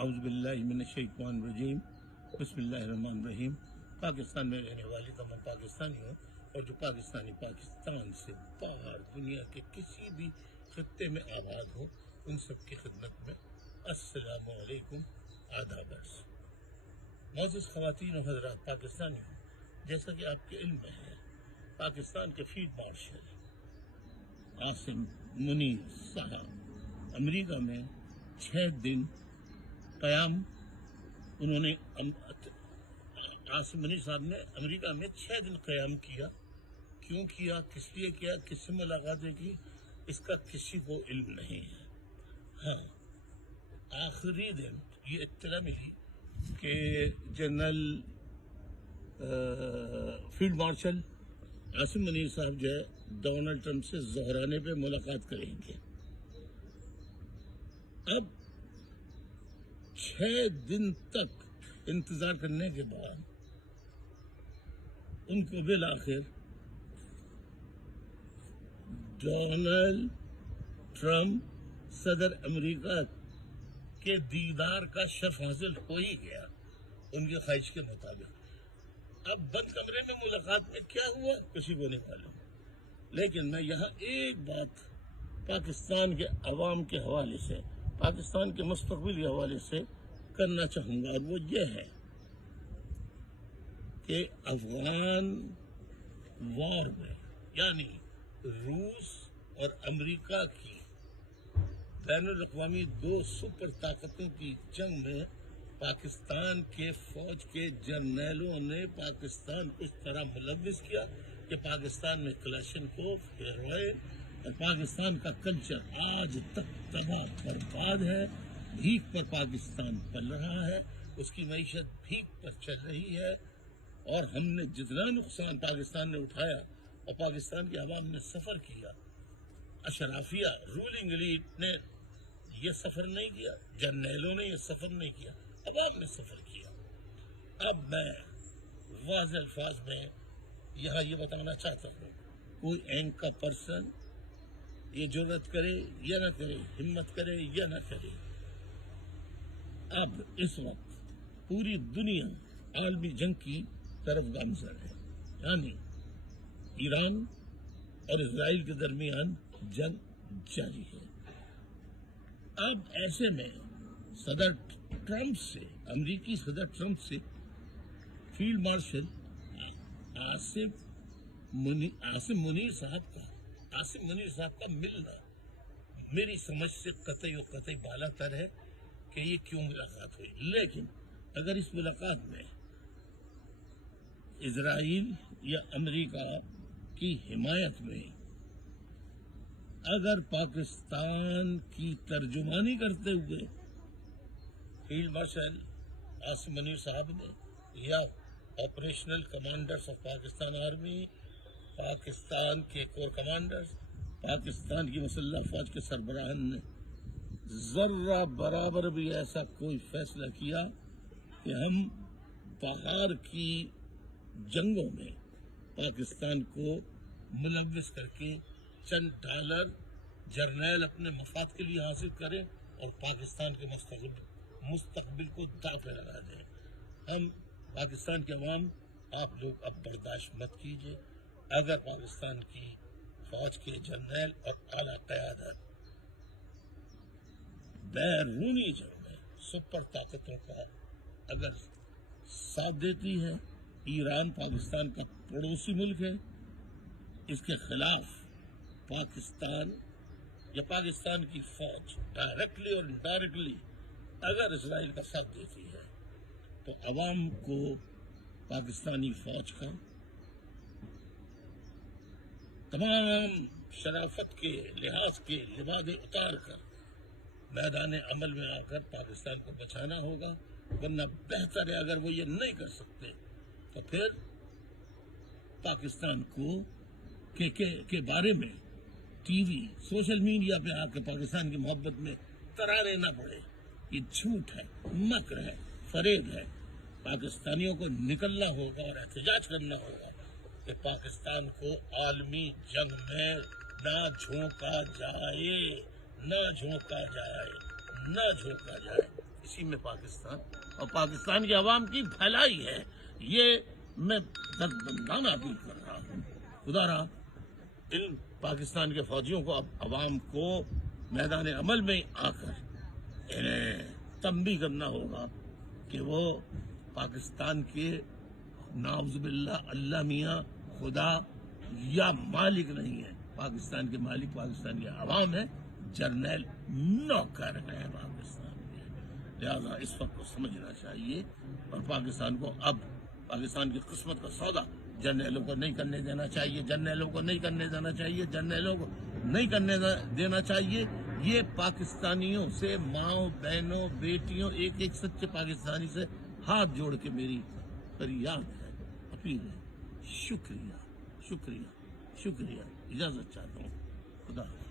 औज़ुबिल्लाहिमिनश्शैतानिर्रजीम बिस्मिल्लाहिर्रहमानिर्रहीम। पाकिस्तान में रहने वाली तमाम पाकिस्तानी हूँ और जो पाकिस्तानी पाकिस्तान से बाहर दुनिया के किसी भी खत्ते में आबाद हो, उन सब की खिदमत में अस्सलामु अलैकुम, आदाब अर्ज़। मोअज़्ज़िज़ ख़वातीन और हज़रात पाकिस्तानी हूँ, जैसा कि आपके इल्म में है, पाकिस्तान के फील्ड मार्शल आसिम मुनीर साहब अमेरिका में 6 दिन क़याम उन्होंने आसिम मुनीर साहब ने अमेरिका में 6 दिन क़याम किया। क्यों किया, किस लिए किया, किससे मुलाकातें की, इसका किसी को इल्म नहीं है। हाँ, आखिरी दिन ये इत्तला मिली कि general field marshal Asim Munir साहब जो है डोनाल्ड ट्रंप से ज़ोहराने पे मुलाकात करेंगे। अब 6 दिन तक इंतज़ार करने के बाद उनको बिल आखिर डोनाल्ड ट्रंप सदर अमेरिका के दीदार का शर्फ हासिल हो ही गया उनकी ख्वाहिश के मुताबिक। अब बंद कमरे में मुलाकात में क्या हुआ किसी को नहीं मालूम, लेकिन मैं यहाँ एक बात पाकिस्तान के अवाम के हवाले से, पाकिस्तान के मुस्तक़बिल के हवाले से करना चाहूँगा, और वो ये है कि अफगान वॉर में, यानी रूस और अमेरिका की बैनुल-अक़वामी 2 सुपर ताकतों की जंग में पाकिस्तान के फौज के जर्नैलों ने पाकिस्तान को इस तरह मुलव्विस किया कि पाकिस्तान में क्लाशनकोव, हेरोइन और पाकिस्तान का कल्चर आज तक तबाह बर्बाद है। भीख पर पाकिस्तान पल रहा है, उसकी मईशत भीख पर चल रही है, और हमने जितना नुकसान पाकिस्तान ने उठाया और पाकिस्तान की आवाम ने सफ़र किया, अशराफिया रूलिंग एलीट ने ये सफ़र नहीं किया, जर्नैलों ने ये सफ़र नहीं किया, अवाम ने सफ़र किया। अब मैं वाज़ेह अल्फाज में यहाँ ये बताना चाहता हूँ, कोई एंक का पर्सन ये जुर्रत करे या ना करे, हिम्मत करे या ना करे, अब इस वक्त पूरी दुनिया आलमी जंग की तरफ गामज़न है, यानी ईरान और इजराइल के दरमियान जंग जारी है। अब ऐसे में सदर ट्रंप से, अमेरिकी सदर ट्रंप से फील्ड मार्शल आसिम मुनीर साहब का मिलना मेरी समझ से कतई और कतई बालातर है कि ये क्यों मुलाकात हुई। लेकिन अगर इस मुलाकात में इजराइल या अमेरिका की हिमायत में अगर पाकिस्तान की तर्जुमानी करते हुए फील्ड मार्शल आसिम मुनीर साहब ने या operational commanders of Pakistan army, Pakistan के कोर कमांडर्स, पाकिस्तान की मुसल्लह फौज के सरबराहान ने जर्रा बराबर भी ऐसा कोई फैसला किया कि हम बाहर की जंगों में पाकिस्तान को मुलव्विस करके चंद डॉलर जर्नैल अपने मफाद के लिए हासिल करें और पाकिस्तान के मुस्तकबिल को दांव पे लगा दें। हम पाकिस्तान के अवाम, आप लोग अब बर्दाश्त मत कीजिए। अगर पाकिस्तान की फौज के जर्नैल और आला क़यादत बैरूनी जंग में सुपर ताकतों का अगर साथ देती है, ईरान पाकिस्तान का पड़ोसी मुल्क है, इसके खिलाफ पाकिस्तान या पाकिस्तान की फौज डायरेक्टली और इनडायरेक्टली अगर इसराइल का साथ देती है, तो अवाम को पाकिस्तानी फौज का तमाम शराफत के लिहाज के लिबादे उतार कर मैदान अमल में आकर पाकिस्तान को बचाना होगा। वरना बेहतर है, अगर वो ये नहीं कर सकते तो फिर पाकिस्तान को के बारे में टीवी, सोशल मीडिया पे आकर पाकिस्तान की मोहब्बत में तरारे ना पड़े। ये झूठ है, मकर है, फरेब है। पाकिस्तानियों को निकलना होगा और एहतजाज करना होगा कि पाकिस्तान को आलमी जंग में ना झोंका जाए, ना झोंका जाए, ना झोंका जाए। اسی میں پاکستان اور پاکستان کی عوام کی بھلائی ہے. یہ میں دردمندانہ اپیل کر رہا ہوں. خدا رہا ان پاکستان کے فوجیوں کو اب عوام کو میدان عمل میں آ کر انہیں تنبیہ کرنا ہوگا کہ وہ پاکستان کے نعوذ باللہ اللہ میاں خدا یا مالک نہیں ہے. پاکستان کے مالک پاکستان کے عوام ہے. جرنیل نوکر ہے پاکستان کے. لہذا اس وقت کو سمجھنا چاہیے اور پاکستان کو اب پاکستان کی قسمت کا سودا جرنیلوں کو نہیں کرنے دینا چاہیے. جرنیلوں کو نہیں کرنے دینا چاہیے. جرنیلوں کو نہیں کرنے دینا چاہیے. یہ پاکستانیوں سے ماؤں بہنوں بیٹیوں ایک ایک سچے پاکستانی سے ہاتھ جوڑ کے میری فریاد ہے, اپیل ہے. شکریہ شکریہ شکریہ. اجازت چاہتا ہوں. خدا حافظ.